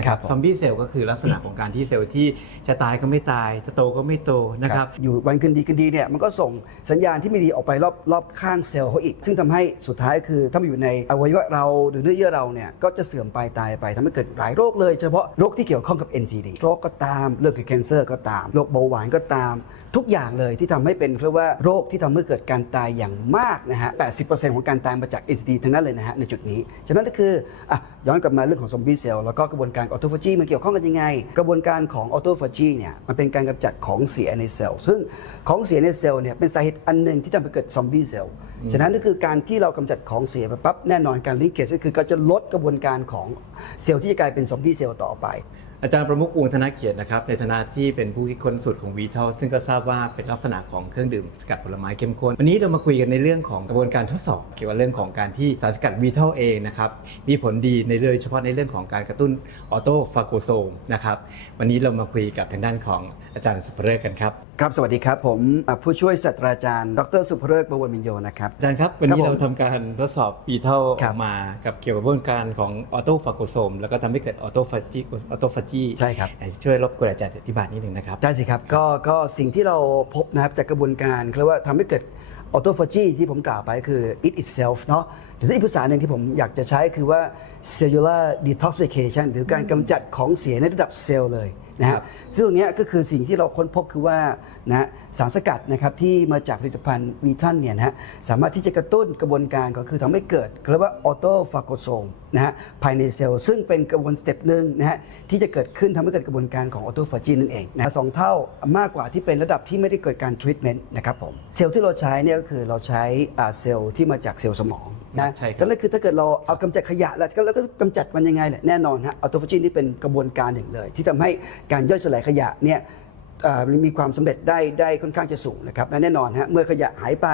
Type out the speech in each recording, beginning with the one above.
นะครับผมซอมบี้เซลล์ก็คือลักษณะของการที่เซลล์ที่จะตายก็ไม่ตาย จะโตก็ไม่โตนะครับอยู่วันคืนดีคืนดีเนี่ยมันก็ส่งสัญญาณที่ไม่ดีออกไปรอบรอบข้างเซลล์เขาอีก ซึ่งทำให้สุดท้ายคือถ้ามันอยู่ในอวัยวะเราหรือเนื้อเยื่อเราเนี่ยก็จะเสื่อมไปตายไปทำให้เกิดหลายโรคเลยเฉพาะโรคที่เกี่ยวข้องกับ NCD โรคก็ตามเรื่องเกี่ยวกับแคนเซอร์ก็ตามโรคเบาหวานก็ตาม ทุกอย่างเลยที่ทำให้เป็นเรียกว่าโรคที่ทำให้เกิดการตายอย่างมากนะฮะ 80%ของการตายมาจาก NCD ทั้งนั้นเลยนะฮะในจุดนี้ ฉะนั้นก็คืออะย้อนกลับมาเรื่องของซอมบี้เซลล์แล้วก็กระบวนการออโตฟาจีมันเกี่ยวข้องกันยังไง กระบวนการของออโตฟาจีเนี่ยมันเป็นการกำจัดของเสียในเซลล์ ซึ่งของเสียในเซลล์เนี่ยเป็นสาเหตุอันหนึ่งที่ทำให้เกิดซอมบี้เซลล์ ฉะนั้นก็คือการที่เรากำจัดของเสียไปปั๊บแน่นอนการลิงเกจก็คือก็จะลดกระบวนการของเซลล์ที่จะกลายเป็นซอมบี้เซลล์ต่อไป อาจารย์ประมุขวงศ์ธนเกียรตินะครับในฐานะที่เป็นผู้คิดค้นสูตรของวีทัลซึ่งก็ทราบว่าเป็นลักษณะของเครื่องดื่มสกัดผลไม้เข้มข้นวันนี้เรามาคุยกันในเรื่องของกระบวนการทดสอบ เกี่ยวกับเรื่องของการที่สารสกัดวีทัลเองนะครับมีผลดีในเรื่องเฉพาะในเรื่องของการกระตุ้นออโตฟาโกโซมนะครับวันนี้เรามาคุยกับทางด้านของอาจารย์สุภเริกกันครับครับสวัสดีครับผมอะผู้ช่วยศาสตราจารย์ ดรสุภเริกบวรมินโยนะครับอาจารย์ครับวันนี้ครับผมเราทำการทดสอบวีทัลอครัอบกมากับเกี่ยวกับกระบวนการของออโตฟาโกโซมแล้วก็ทำให้เกิดออโตฟาจีออโตฟาจีใช่ครับ ช่วยรบกวนอาจารย์อธิบายนิดหนึ่งนะครับ ได้สิครับก็ก็สิ่งที่เราพบนะครับจากกระบวนการเรียกว่าทำให้เกิดออโตฟาจีที่ผมกล่าวไปคือ it itself เนาะหรืออีกภาษาหนึ่งที่ผมอยากจะใช้คือว่า cellular detoxification หรือการกำจัดของเสียในระดับเซลล์เลย นะครัฮะบ ซึ่งตรงเนี้ยก็คือสิ่งที่เราค้นพบคือว่านะสารสกัดนะครับที่มาจากผลิตภัณฑ์วีทันเนี่ยนะฮะสามารถที่จะกระตุ้นกระบวนการก็คือทำให้เกิดเรียกว่าออโตฟาโกโซมนะฮะภายในเซลล์ซึ่งเป็นกระบวนสเต็ปหนึ่งนะฮะที่จะเกิดขึ้นทำให้เกิดกระบวนการของออโตฟาจีนั่นเองนะฮะสองเท่ามากกว่าที่เป็นระดับที่ไม่ได้เกิดการทรีทเมนต์นะครับผมเซลล์ที่เราใช้เนี่ยก็คือเราใช้อ่าเซลล์ที่มาจากเซลล์สมอง นะใช่ครับแต่นั่นคือถ้าเกิดเราเอากำจัดขยะแล้วก็แล้วก็กำจัดมันยังไงเนี่ยแน่นอนฮะออโตฟาจีนี่เป็นกระบวนการหนึ่งเลย ที่ทำให้การย่อยสลายขยะเนี่ยเอ่อมีความสำเร็จได้ได้ค่อนข้างจะสูงนะครับและแน่นอนฮะเมื่อขยะหายไป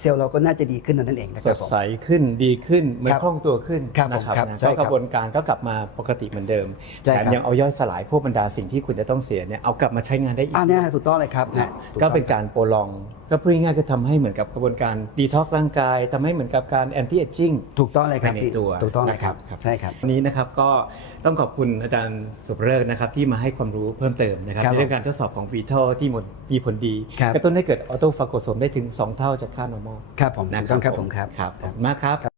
เซลล์เราก็น่าจะดีขึ้นนั่นเองนะคสรับดผม ใสขึ้นดีขึ้นเหมือคนรับคล่องตัวขึ้นครับนะครัผมครับนะใช่ก็ครับกระบวนการก็กลับมาปกติเหมือนเดิมใช่แถคมรับยังเอาย่อยสลายพวกบรรดาสิ่งที่คุณจะต้องเสียเนี่ยเอากลับมาใช้งานได้อีก อ่าเนี่ยถูกต้องเลยครับนะถูก็ต้องเป็นการโปรลอง ก็พูดง่ายๆคือทำให้เหมือนกับกระบวนการดีท็อกร่างกายทำให้เหมือนกับการแอนตี้เอจจิ้ง ถูกต้องเลยครับภายในพี่ตัวถูกต้องเลยครับนะครับ ใช่ครับ วันนี้นะครับก็ต้องขอบคุณอาจารย์สุภเริกนะครับที่มาให้ความรู้เพิ่มเติมนะครับครับในเรื่องการทดสอบของวีทอที่มีผลดีครับ กระตุ้นให้เกิดออโตฟาโกโซมได้ถึง 2 เท่าจากค่า normal ครับผมนะถูกต้องครับผมครับ ครับขอบคุณมากครับ